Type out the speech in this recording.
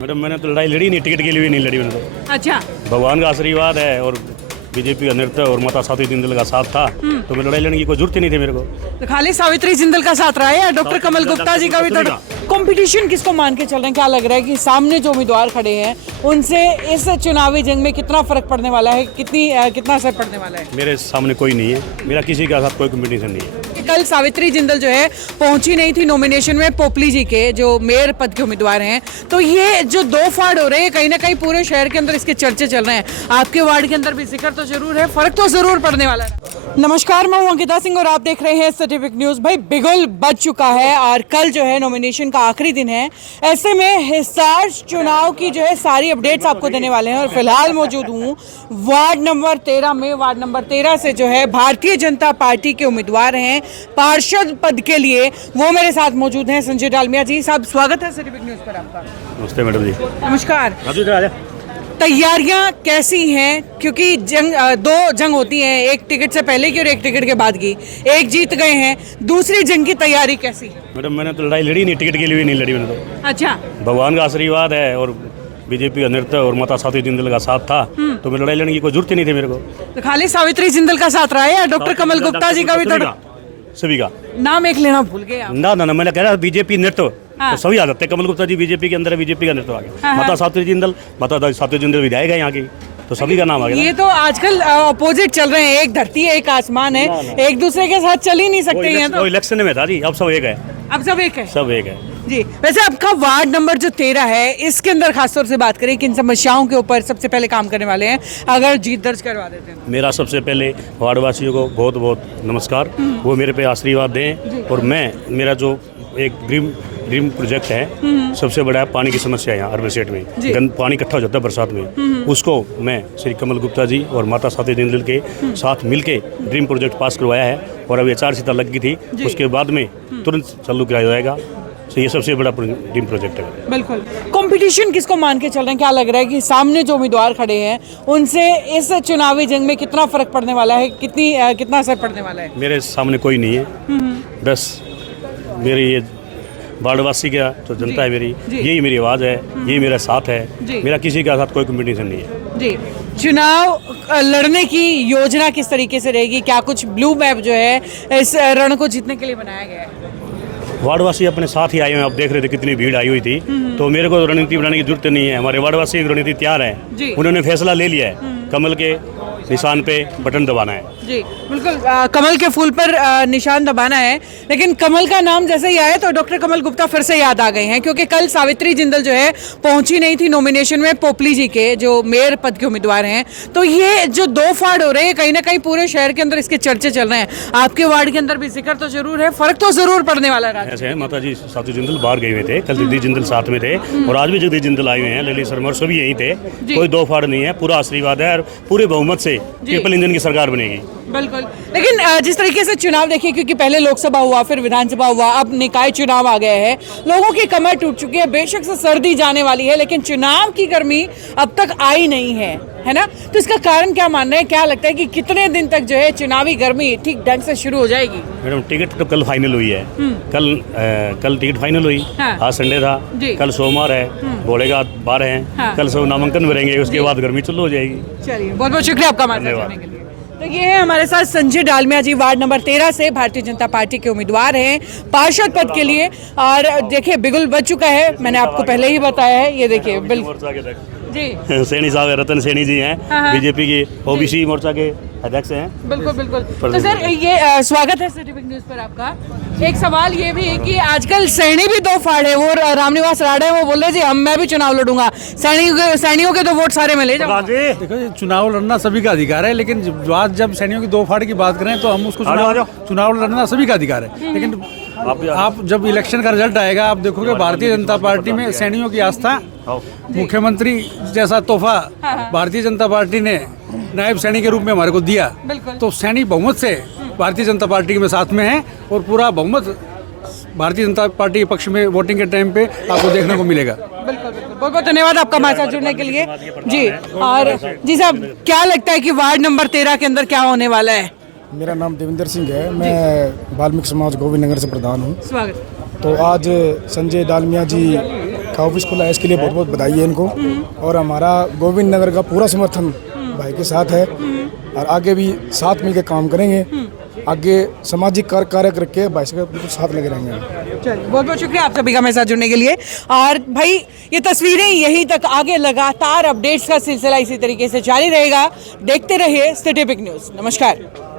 Madam मैंने तो लड़ाई लड़ी नहीं, टिकट के लिए भी नहीं लड़ी मैंने तो। अच्छा, भगवान का आशीर्वाद है और बीजेपी का नेतृत्व और माता सावित्री जिंदल का साथ था तो मैं लड़ाई लड़ने की कोई जरूरत ही नहीं थी मेरे को। तो खाली सावित्री जिंदल का साथ रहा है या डॉक्टर कमल गुप्ता जी का भी? तो कंपटीशन किसको मान के चल रहे हैं? क्या लग रहा है कि सामने जो उम्मीदवार खड़े हैं उनसे इस चुनावी जंग में कितना फर्क पड़ने वाला है, कितना असर पड़ने वाला है? मेरे सामने कोई नहीं है, मेरा किसी के साथ कोई कंपटीशन नहीं है। कल सावित्री जिंदल जो है पहुंची नहीं थी नॉमिनेशन में पोपली जी के, जो मेयर पद के उम्मीदवार हैं। तो ये जो दो फाड़ हो रहे हैं कहीं ना कहीं पूरे शहर के अंदर इसके चर्चे चल रहे हैं। आपके वार्ड के अंदर भी जिक्र तो जरूर है, फर्क तो जरूर पड़ने वाला है। नमस्कार, मैं हूं अंकिता सिंह और आप देख रहे हैं सर्टिफिक न्यूज। भाई बिगुल बज चुका है और कल जो है नॉमिनेशन का आखिरी दिन है। ऐसे में हिसार चुनाव की जो है सारी अपडेट्स आपको देने वाले हैं और फिलहाल मौजूद हूं वार्ड नंबर 13 में। वार्ड नंबर 13 से जो है भारतीय जनता पार्टी के उम्मीदवार हैं पार्षद पद के लिए, वो मेरे साथ मौजूद हैं। संजय डालमिया जी, साहब स्वागत है सर्टिफिक न्यूज पर आपका। नमस्ते मैडम जी। नमस्कार। तैयारियां कैसी हैं? क्योंकि दो जंग होती हैं, एक टिकट से पहले की और एक टिकट के बाद की। एक जीत गए हैं, दूसरी जंग की तैयारी कैसी है? मैडम मैंने तो लड़ाई लड़ी नहीं, टिकट के लिए भी नहीं लड़ी मैंने तो। अच्छा, भगवान का आशीर्वाद है और बीजेपी का नेतृत्व और माता सावित्री जिंदल का साथ था तो मैं लड़ाई लड़ने की कोई जरूरत ही नहीं थी मेरे को। तो खाली सावित्री जिंदल का साथ रहा है या डॉक्टर कमल गुप्ता जी का भी? तो सभी का नाम एक लेना भूल गए आप। ना मैंने कह रहा बीजेपी नेतृत्व हाँ। तो सभी आ जाते हैं। कमल गुप्ता जी बीजेपी के अंदर है, बीजेपी का नेतृत्व आ गया। हाँ। माता सावित्री जिंदल विधायक है यहाँ की, तो सभी का नाम आ गया। ये तो आजकल अपोजिट चल रहे हैं, एक धरती है एक आसमान है, एक दूसरे के साथ चल ही नहीं सकते हैं। तो इलेक्शन में था जी, अब सब एक है, अब सब एक है, सब एक है जी। वैसे आपका वार्ड नंबर जो 13 है, इसके अंदर खासतौर से बात करें किन समस्याओं के ऊपर सबसे पहले काम करने वाले हैं अगर जीत दर्ज करवा देते हैं? मेरा सबसे पहले वार्डवासियों को बहुत बहुत नमस्कार, वो मेरे पे आशीर्वाद दें। और मैं मेरा जो एक ड्रीम प्रोजेक्ट है, सबसे बड़ा है पानी की समस्या यहाँ अर्बन सेट में। पानी इकट्ठा हो जाता है बरसात में, उसको मैं श्री कमल गुप्ता जी और माता सावित्री जिंदल के साथ मिलके ड्रीम प्रोजेक्ट पास करवाया है और अभी आचारसंहिता लग गई थी, उसके बाद में तुरंत चालू किया जाएगा। तो ये सबसे बड़ा ड्रीम प्रोजेक्ट है। बिल्कुल। कंपटीशन किसको मान के चल रहे हैं? क्या लग रहा है कि सामने जो उम्मीदवार खड़े हैं उनसे इस चुनावी जंग में कितना फर्क पड़ने वाला है, कितना असर पड़ने वाला है? मेरे सामने कोई नहीं है, बस मेरी ये वार्डवासी का जो जनता है मेरी, यही मेरी आवाज़ है, यही मेरा साथ है। मेरा किसी के साथ कोई कंपटीशन नहीं है जी। चुनाव लड़ने की योजना किस तरीके से रहेगी? क्या कुछ ब्लू मैप जो है इस रण को जीतने के लिए बनाया गया है? वार्डवासी अपने साथ ही आए हैं, आप देख रहे थे कितनी भीड़ आई हुई थी, तो मेरे को रणनीति बनाने की जरूरत नहीं है। हमारे वार्डवासी की रणनीति तैयार है, उन्होंने फैसला ले लिया है, कमल के निशान पे बटन दबाना है। जी बिल्कुल, कमल के फूल पर निशान दबाना है। लेकिन कमल का नाम जैसे ही आया तो डॉक्टर कमल गुप्ता फिर से याद आ गए हैं, क्योंकि कल सावित्री जिंदल जो है पहुंची नहीं थी नॉमिनेशन में पोपली जी के, जो मेयर पद के उम्मीदवार हैं। तो ये जो दो फाड़ हो रहे हैं कहीं ना कहीं पूरे शहर के अंदर इसके चर्चे चल रहे हैं। आपके वार्ड के अंदर भी जिक्र तो जरूर है, फर्क तो जरूर पड़ने वाला है। ऐसे है, माता जी सावित्री जिंदल बाहर गए हुए थे, कल जगदीश जिंदल साथ में थे और आज भी जगदीश जिंदल आए हुए हैं, ललित शर्मा सभी यहीं थे। कोई दो फाड़ नहीं है, पूरा आशीर्वाद है और पूरे बहुमत से ट्रिपल इंजन की सरकार बनेगी। बिल्कुल। लेकिन जिस तरीके से चुनाव देखिए, क्योंकि पहले लोकसभा हुआ, फिर विधानसभा हुआ, अब निकाय चुनाव आ गया है, लोगों की कमर टूट चुकी है। बेशक से सर्दी जाने वाली है, लेकिन चुनाव की गर्मी अब तक आई नहीं है ना? तो इसका कारण क्या मान रहे हैं? क्या लगता है कि कितने दिन तक जो है चुनावी गर्मी ठीक ढंग से शुरू हो जाएगी? मैडम टिकट तो कल फाइनल हुई है, कल टिकट फाइनल हुई। हाँ। आज संडे था, कल सोमवार है, घोड़ेगा 12 है। हाँ। कल सब नामांकन भरेंगे, उसके बाद गर्मी चालू हो जाएगी। चलिए, बहुत बहुत शुक्रिया आपका मार्गदर्शन करने के लिए। तो ये है हमारे साथ संजय डालमिया जी, वार्ड नंबर 13 से भारतीय जनता पार्टी के उम्मीदवार हैं पार्षद पद के लिए। और देखिए बिगुल बज चुका है, मैंने आपको पहले ही बताया है। ये देखिए बिल्कुल जी, सैनी साहब रतन सैनी जी हैं, बीजेपी की ओबीसी मोर्चा के अध्यक्ष हैं। बिल्कुल बिल्कुल। तो सर ये स्वागत है सर्टिफिक न्यूज पर आपका। एक सवाल ये भी है कि आजकल सैनी भी दो फाड़ है, वो रामनिवास राडा है, वो बोल रहे जी मैं भी चुनाव लड़ूंगा, सैनियों के तो वोट सारे में ले जाओ। देखो चुनाव लड़ना सभी का अधिकार है, लेकिन जब सैनियों की दो फाड़ की बात करें तो हम उसको चुनाव लड़ना सभी का अधिकार है। लेकिन आप जब इलेक्शन का रिजल्ट आएगा, आप देखोगे भारतीय जनता पार्टी में सैनियों की आस्था, मुख्यमंत्री जैसा तोहफा भारतीय जनता पार्टी ने नायब सैनी के रूप में हमारे को दिया, तो सैनी बहुमत से भारतीय जनता पार्टी के साथ में है और पूरा बहुमत भारतीय जनता पार्टी के पक्ष में वोटिंग के टाइम पे आपको देखने को मिलेगा। बिल्कुल बिल्कुल, बहुत बहुत धन्यवाद आपका हमारे साथ जुड़ने के लिए जी। और जी साहब, क्या लगता है कि वार्ड नंबर 13 के अंदर क्या होने वाला है? मेरा नाम देवेंद्र सिंह है, मैं वाल्मीकि समाज गोविंद नगर से प्रधान हूँ। स्वागत। तो आज संजय डालमिया जी का ऑफिस खुला है, इसके लिए बहुत बहुत बधाई है इनको। और हमारा गोविंद नगर का पूरा समर्थन भाई के साथ है और आगे भी साथ मिलकर काम करेंगे। आगे सामाजिक कार्य करके भाई से बिल्कुल साथ लगे रहेंगे। चलिए, बहुत बहुत शुक्रिया आप सभी का मेरे साथ जुड़ने के लिए। और भाई ये तस्वीरें यहीं तक, आगे लगातार अपडेट्स का सिलसिला इसी तरीके से जारी रहेगा। देखते रहिए सिटी पिक न्यूज़। नमस्कार।